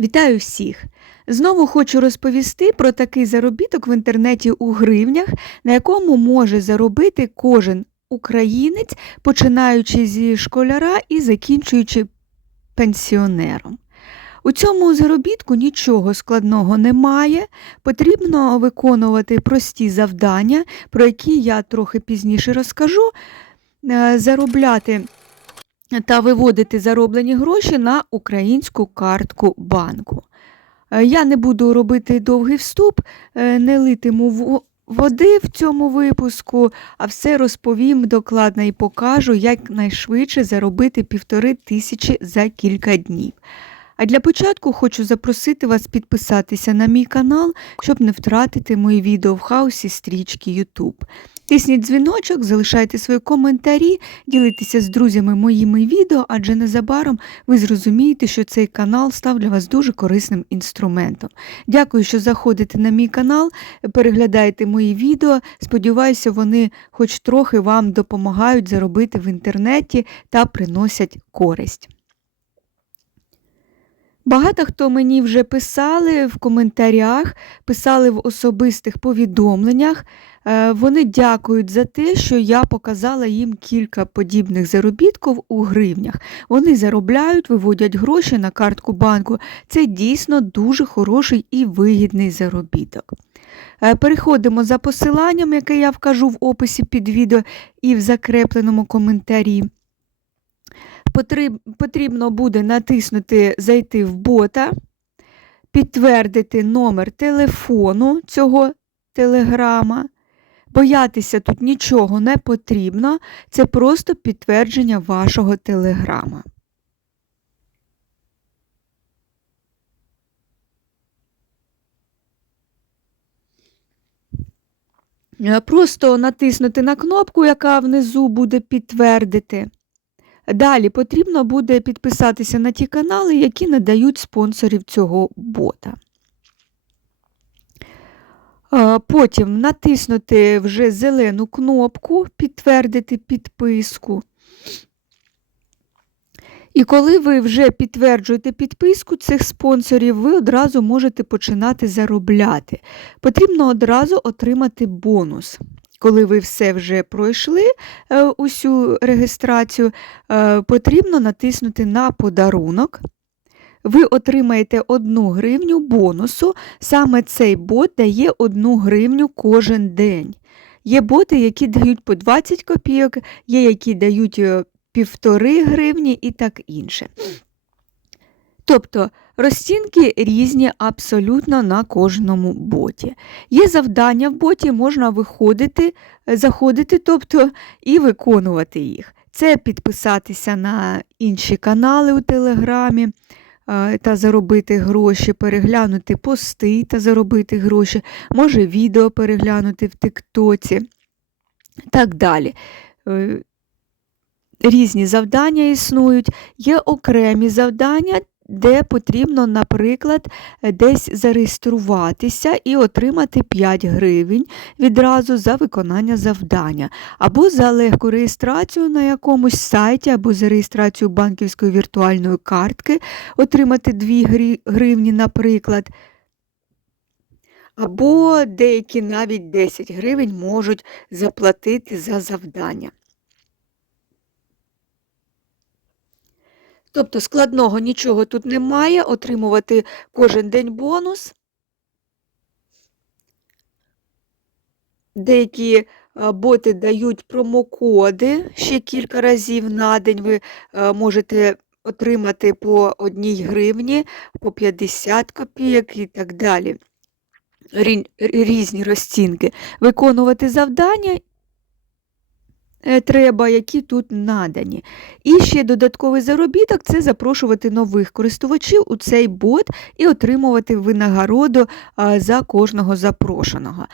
Вітаю всіх! Знову хочу розповісти про такий заробіток в інтернеті у гривнях, на якому може заробити кожен українець, починаючи зі школяра і закінчуючи пенсіонером. У цьому заробітку нічого складного немає, потрібно виконувати прості завдання, про які я трохи пізніше розкажу, е, заробляти та виводити зароблені гроші на українську картку банку. Е, Я не буду робити довгий вступ, е, не литиму води в цьому випуску, а все розповім докладно і покажу, як найшвидше заробити півтори тисячі за кілька днів. А для початку хочу запросити вас підписатися на мій канал, щоб не втратити мої відео в хаосі стрічки YouTube. Тисніть дзвіночок, залишайте свої коментарі, ділитеся з друзями моїми відео, адже незабаром ви зрозумієте, що цей канал став для вас дуже корисним інструментом. Дякую, що заходите на мій канал, переглядаєте мої відео. Сподіваюся, вони хоч трохи вам допомагають заробити в інтернеті та приносять користь. Багато хто мені вже писали в коментарях, писали в особистих повідомленнях. Е, Вони дякують за те, що я показала їм кілька подібних заробітків у гривнях. Вони заробляють, виводять гроші на картку банку. Це дійсно дуже хороший і вигідний заробіток. Е, Переходимо за посиланням, яке я вкажу в описі під відео і в закрепленому коментарі. Потрібно буде натиснути Зайти в бота, підтвердити номер телефону цього телеграма. Боятися тут нічого не потрібно, це просто підтвердження вашого телеграма. Е, Просто натиснути на кнопку, яка внизу буде підтвердити. Далі потрібно буде підписатися на ті канали, які надають спонсорів цього бота. Е, Потім натиснути вже зелену кнопку Підтвердити підписку. І коли ви вже підтверджуєте підписку цих спонсорів, ви одразу можете починати заробляти. Потрібно одразу отримати бонус. Коли ви все вже пройшли е, усю реєстрацію, е, потрібно натиснути на подарунок. Ви отримаєте 1 гривню бонусу. Саме цей бот дає 1 гривню кожен день. Є боти, які дають по 20 копійок, є які дають е, півтори гривні і так інше. Тобто розцінки різні абсолютно на кожному боті. Є завдання в боті, можна виходити, е, заходити, тобто, і виконувати їх. Це підписатися на інші канали у Телеграмі е, та заробити гроші, переглянути пости та заробити гроші, може відео переглянути в Тиктоці. Так далі. Е, Різні завдання існують, є окремі завдання, де потрібно, наприклад, десь зареєструватися і отримати 5 гривень відразу за виконання завдання, або за легку реєстрацію на якомусь сайті, або за реєстрацію банківської віртуальної картки, отримати 2 гривні, наприклад. Або деякі навіть 10 гривень можуть заплатити за завдання. Тобто складного нічого тут немає, отримувати кожен день бонус. Деякі е, боти дають промокоди ще кілька разів на день. Ви е, можете отримати по одній гривні, по 50 копійок і так далі. Різні розцінки. Виконувати завдання треба, які тут надані. І ще додатковий заробіток це запрошувати нових користувачів у цей бот і отримувати винагороду за кожного запрошеного.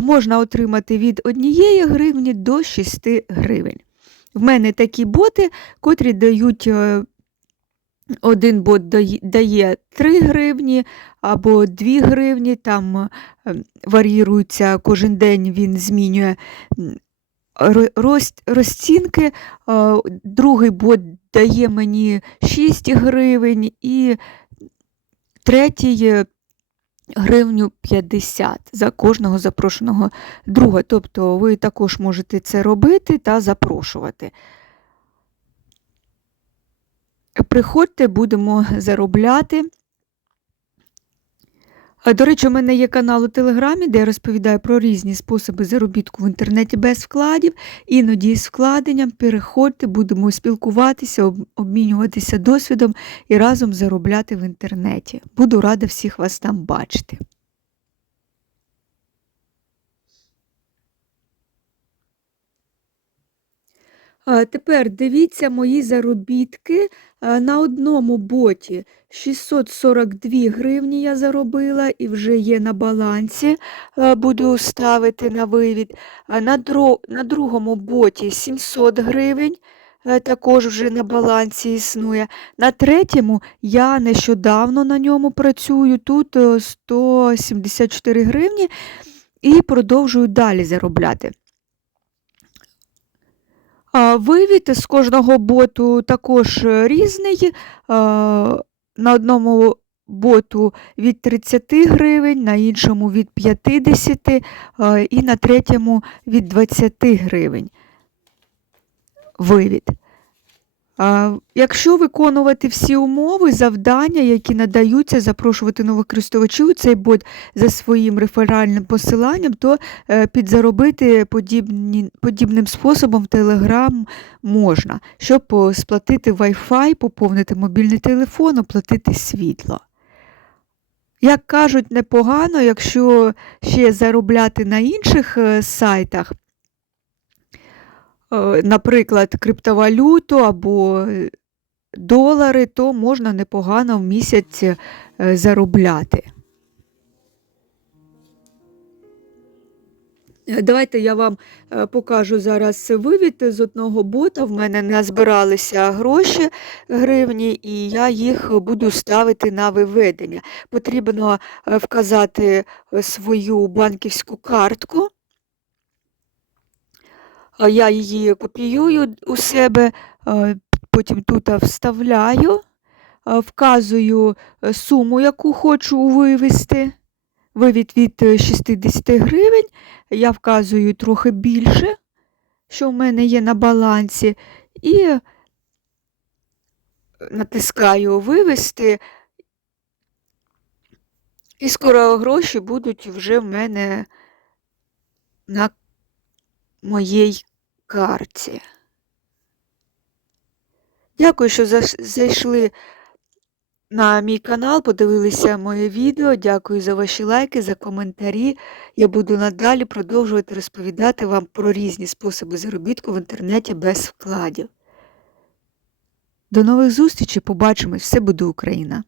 Можна отримати від 1 гривні до 6 гривень. В мене такі боти, котрі дають. е, Один бот дає- дає 3 гривні або 2 гривні, там е, варіюється кожен день, він змінює роз- розцінки. Другий бот дає мені 6 гривень, і третій е, гривню 50 за кожного запрошеного друга. Тобто ви також можете це робити та запрошувати. Приходьте, будемо заробляти. До речі, у мене є канал у Телеграмі, де я розповідаю про різні способи заробітку в інтернеті без вкладів, іноді з вкладенням. Переходьте, будемо спілкуватися, обмінюватися досвідом і разом заробляти в інтернеті. Буду рада всіх вас там бачити. Тепер дивіться мої заробітки. На одному боті 642 гривні я заробила і вже є на балансі. Буду ставити на вивід. На, дро... на другому боті 700 гривень. е, Також вже на балансі існує. На третьому я нещодавно на ньому працюю. Тут е, 174 гривні і продовжую далі заробляти. Вивід з кожного боту також е, різний. На одному боту від 30 гривень, на іншому від 50 і на третьому від 20 гривень. Вивід. Якщо виконувати всі умови, завдання, які надаються, запрошувати нових користувачів у цей бот за своїм реферальним посиланням, то е, підзаробити подібні, подібним способом в Telegram можна, щоб сплатити Wi-Fi, поповнити мобільний телефон, оплатити світло. Як кажуть, непогано, якщо ще заробляти на інших е, сайтах, наприклад, криптовалюту або е, долари, то можна непогано в місяць е, заробляти. Е, Давайте я вам е, покажу зараз вивід з одного бота. В мене назбиралися гроші гривні, і я їх буду ставити на виведення. Потрібно е, вказати е, свою банківську картку. А Я її копіюю у себе, е, потім тут вставляю, е, вказую е, суму, яку хочу вивести. Вивід від е, 60 гривень. Я вказую трохи більше, що в мене є на балансі, і натискаю вивести. І скоро гроші будуть вже в мене на моїй карті. Дякую, що зайшли на мій канал, подивилися моє відео. Дякую за ваші лайки, за коментарі. Я буду надалі продовжувати розповідати вам про різні способи заробітку в інтернеті без вкладів. До нових зустрічей, побачимось, все буде Україна!